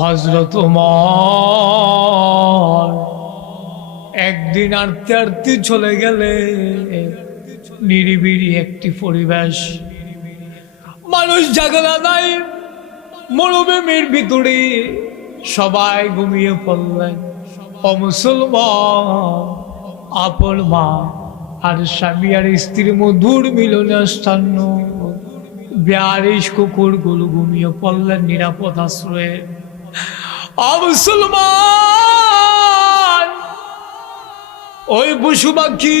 হযরত ওমর একদিন আরতে আরতে চলে গেলে নিরিবিলি একটি পরিবেশ, মানুষ জাগলা নাই, মরুভূমির ভিতরে সবাই ঘুমিয়ে পড়লেন। অমুসলমান আপন মা আর স্বামী আর স্ত্রীর মধুর মিলনের স্থান, বিয়ারিশ কুকুরগুলো ঘুমিয়ে পড়লেন নিরাপদ আশ্রয়ে। মুসলমান ওই পশু পাখি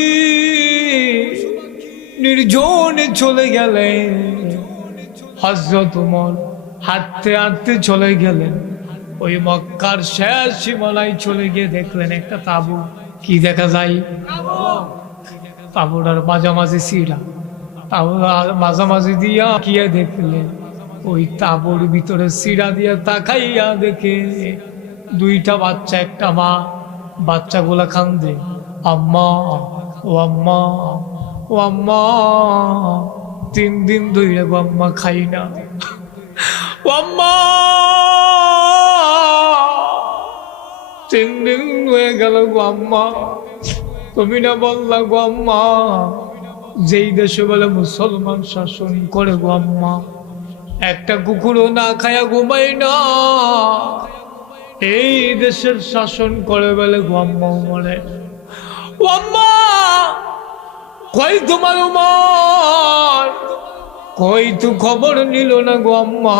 নির্জনে চলে গেলেন। হযরত ওমর হাঁটতে হাঁটতে চলে গেলেন, ওই মক্কার শেষ সীমানায় চলে গিয়ে দেখলেন একটা তাঁবু। কি দেখা যায়? তাঁবুটার মাঝামাঝি সিঁড়া, তাঁবুর মাঝামাঝি দিয়া গিয়ে দেখলেন ওই তাঁবুর ভিতরে সিঁড়া দিয়া তাকাইয়া দেখে দুইটা বাচ্চা, একটা মা। বাচ্চাগুলা কান্দে, আম্মা ও আম্মা ও আম্মা, 3 দিন ধরে গো আম্মা খাই না, ও আম্মা 3 দিন হয়ে গেল গো আম্মা, তুমি না বললা গো আম্মা যেই দেশে বলে মুসলমান শাসন করে গো আম্মা, একটা কুকুরও না খায়া ঘুমাই না, এই দেশের শাসন করে বলে গো আম্মা মরে। ও আম্মা কই তোমার উমর, কই তো খবর নিল না গো আম্মা,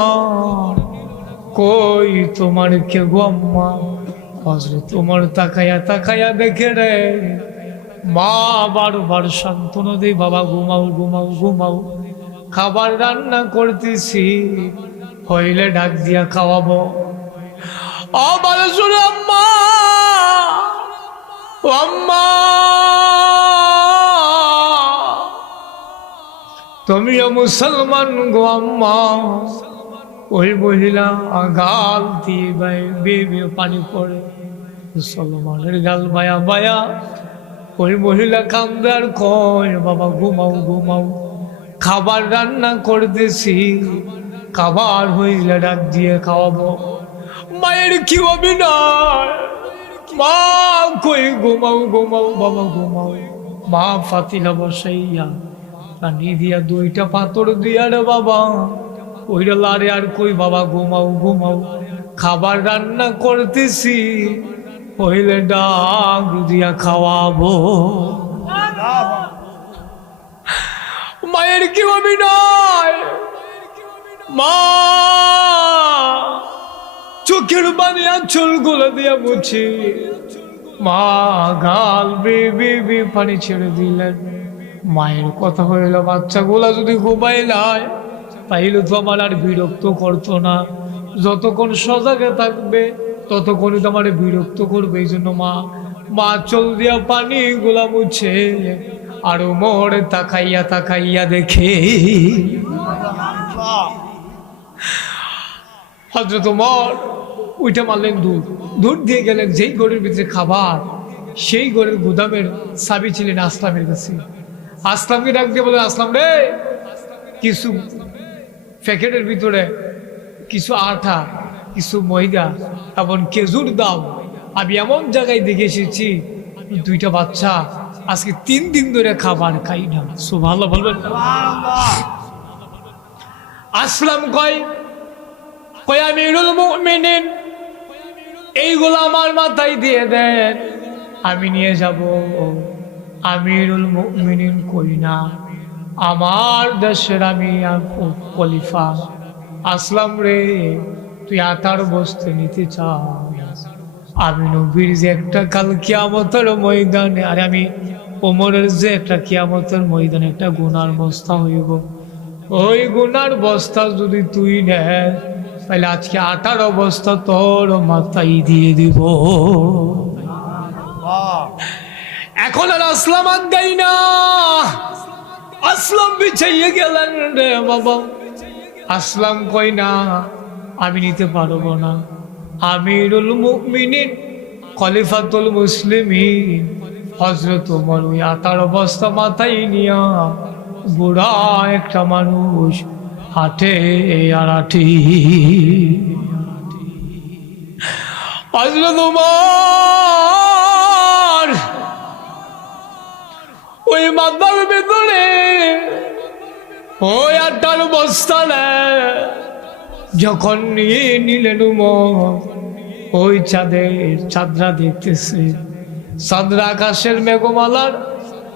কই তোমার কে গো আম্মা। হযরত ওমর তাকায়া তাকায়া দেখে রে মা বারবার সান্ত্বনা দেই, বাবা ঘুমাও ঘুমাও ঘুমাও, খাবার রান্না করতেছি, হইলে ডাক দিয়া খাওয়াবো। বলে শুনে আম্মা ও আম্মা, তুমিও মুসলমান গো আম্মা। ওই মহিলা গাল দিয়ে বেয়ে পানি পড়ে, মুসলমানের গাল বায়া বায়া। ওই মহিলা কান্দে আর কয় বাবা ঘুমাও ঘুমাও, খাবার রান্না করতেছি, খাবার হইলে ডাক দিয়ে খাওয়াবো। মায়ের কি অভিনয়, মা কই ঘুমাও ঘুমাও বাবা ঘুমাও। মা ফাতিলা বসাইয়া পানি দিয়া 2টা পাথর দিয়া রে বাবা ওইটা লারে আর কই বাবা ঘুমাও ঘুমাও, খাবার রান্না করতেছি, হইলে ডাক দিয়া খাওয়াবো। মায়ের কি অভিনয়, মা চোখের পানি আঁচল গুলো দিয়া মুছি, মা গাল বে পানি ছেড়ে দিলেন। মায়ের কথা হইল বাচ্চাগুলা যদি ঘুমাই নাই তাইলে তো আমার আর বিরক্ত করতো না, যতক্ষণ সজাগে থাকবে ততক্ষণই তো আমার বিরক্ত করবে। এই জন্য মা চল দিয়া পানি গুলা মুছে আর ওমর তাকাইয়া তাকাইয়া দেখে। হযরত ওমর ওইটা মারলেন দূর দিয়ে গেলেন, যেই ঘরের ভিতরে খাবার, সেই ঘরের গুদামের চাবি ছিলেন আসলামের কাছে। আসলামকে ডাক দিয়ে বলে, আসলাম রে, কিছু প্যাকেটের ভিতরে কিছু আটা, কিছু ময়দা এবং খেজুর দাও, আমি এমন জায়গায় দেখে এসেছি 2টা বাচ্চা আজকে 3 দিন ধরে খাবার খাই না। সুবহানাল্লাহ বলবেন। আসলাম কয় আমিরুল মুমিনিন, এইগুলো আমার মাথায় দিয়ে দেন, আমি নিয়ে যাব। আমিরুল মুমিনিন কই না, আমার দেশের আমি খলিফা। আসলাম রে, তুই আটার বস্তা নিতে চাস, আমি নবীর যে একটা কাল কিয়ামতের ময়দানে, আর আমি ওমরের যে একটা কিয়ামতের ময়দানে একটা গুনার বস্তা হইব, ওই গুনার বস্তা যদি তুই নেস তাহলে আজকে 18 অবস্থা তোর মাথায় দিয়ে দিব। এখন আর আসলাম আর দেয় না, আসলাম বিছাইয়ে গেলেন রে বাবা। আসলাম কই না, আমি নিতে পারবো না। আমিরুল মুমিনিন খলিফাতুল মুসলিমিন হযরত ওমর ওই 18 বস্তা মাথায় নিয়া বুড়া একটা মানুষ হাঁটে আর হাঁটি। হযরত ওমর ওই মাথার ভিতরে ওই আটার বস্তা যখন নিয়ে নিলেন ওমর, ওই চাঁদরা দেখতেছে, চাঁদরা আকাশের মেঘমালার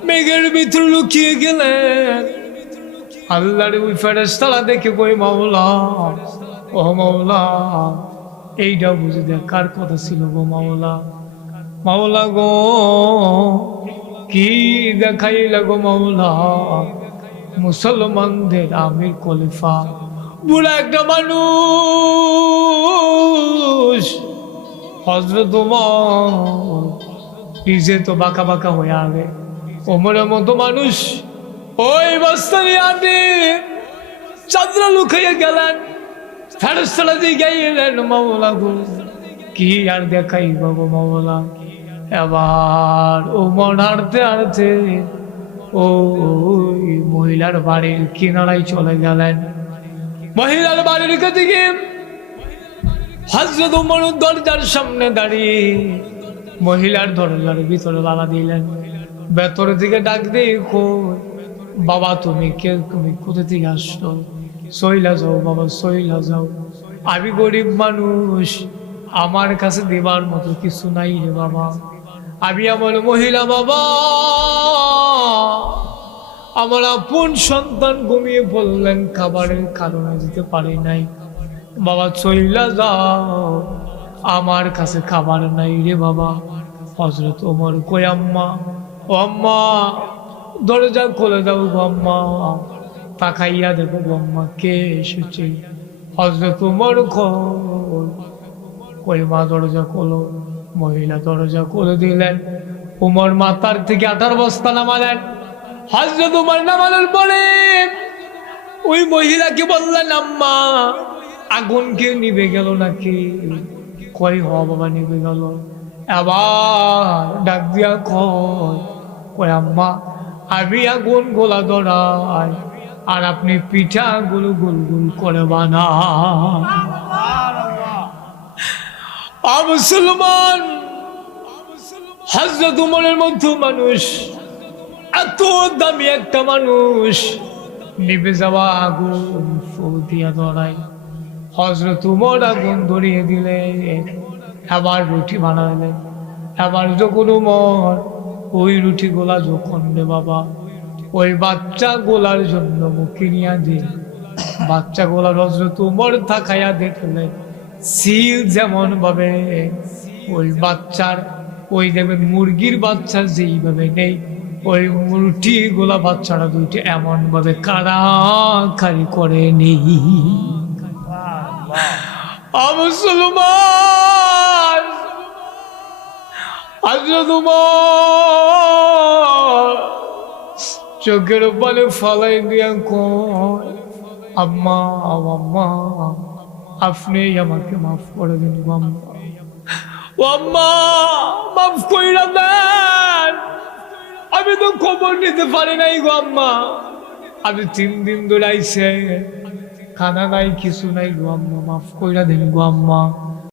মেঘের ভিতরে লুকিয়ে গেলেন। আল্লাহর ওই ফেরেশতারা দেখে কই মাওলা, ও মাওলা, এইটা বুঝে দেখার কথা ছিল গো মাওলা। মাওলা গো, কি দেখাইলা গো মাওলা? মুসলমানদের আমির খলিফা বুড়া একটা মানুষ, হযরত ওমর নিজে তো বাঁকা বাঁকা হয়ে আগে, ওমরের মতো মানুষ ওই বস্তানি আনে চাঁদরা লুকিয়ে গেলেন। ফেরেশতারা দিকে এলেন, মাওলা গো, কি আর দেখাই বাবু মাওলা? এবার ওমর হাঁটতে হাঁটতে ওই মহিলার বাড়ির কিনারায় চলে গেলেন। মহিলার বাড়ির দিকে হযরত ওমর দরজার সামনে দাঁড়িয়ে মহিলার দরজার ভিতরে বাধা দিলেন। ভেতর থেকে ডাক দিয়ে কই, বাবা তুমি কে? তুমি কোথা থেকে আসছো? সইলা যাও বাবা, সইলা যাও, আমি গরিব মানুষ, আমার কাছে দেবার মতো কিছু নাই রে বাবা। আমি আমার মহিলা বাবা, আমার আপন সন্তান ঘুমিয়ে পড়লেন, খাবারের কারণে দিতে পারি নাই বাবা, চইলা যাও, আমার কাছে খাবার নাই রে বাবা। হযরত ওমর কই, আম্মা, ও আম্মা, দরজা খুলে দাও গো আম্মা, তাকাইয়া দেখো গো আম্মা কে এসেছে। হযরত ওমর কই, মা দরজা খোলো। মহিলা দরজা খুলে দিলেন। ওমর মাথার থেকে আটার বস্তা নামালেন। হযরত ওমর নামানোর পরে ওই মহিলাকে বললেন, আম্মা, আগুন কে নিভে গেল নাকি? কই, হ বাবা, নিভে গেল। আবার ডাক দিয়া কই, আম্মা, আমি আগুন গোলা ধরাই আর আপনি পিঠা গুলো গুল গুল করে বানান। মুসলমান, হযরত ওমরের মতো মানুষ, এত দামি একটা মানুষ, নিভে যাওয়া আগুন ফু দিয়া ধরাই। হযরত ওমর আগুন ধরিয়ে দিলেন। আবার রুটি বানালেন। আবার যখন ওমর ওই রুটি গোলা যখন রে বাবা ওই বাচ্চা গোলার জন্য মুখে নিয়ে দিন, বাচ্চা গোলার হযরত ওমর তাকাইয়া দেখলেন সিল যেমন ভাবে ওই বাচ্চার, ওই দেখবেন মুরগির বাচ্চা যেইভাবে নেই, ওই রুটি গোলা বাচ্চারা দুইটি এমন ভাবে কাড়াকাড়ি করে নেই। মুসলমান, হযরত ওমর চোখের পানি ফালাই দিয়া কয়, আম্মা, আম্মা, আপনি আমাকে মাফ করে দিন গো আম্মা, ও আম্মা, মাফ কইরা দেন, আমি তো খবর নিতে পারি নাই গো আম্মা, আমি 3 দিন ধরে আইছে, খানা নাই, কিছু নাই গো আম্মা, মাফ কইরা দিন গো আম্মা।